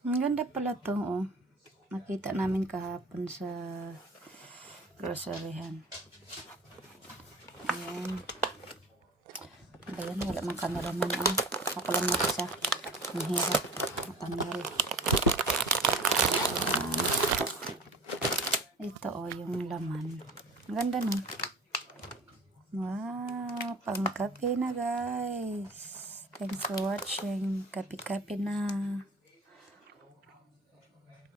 Ang ganda pala to, oh. Nakita namin kahapon sa groceryhan. Ayan. Ayan, wala mang cameraman, oh. Ako lang mag-isa. Ang hirap. Matanggal. Ito, oh, yung laman. Ang ganda, no? Wow, pang kape na, guys. Thanks for watching. Kape-kape na.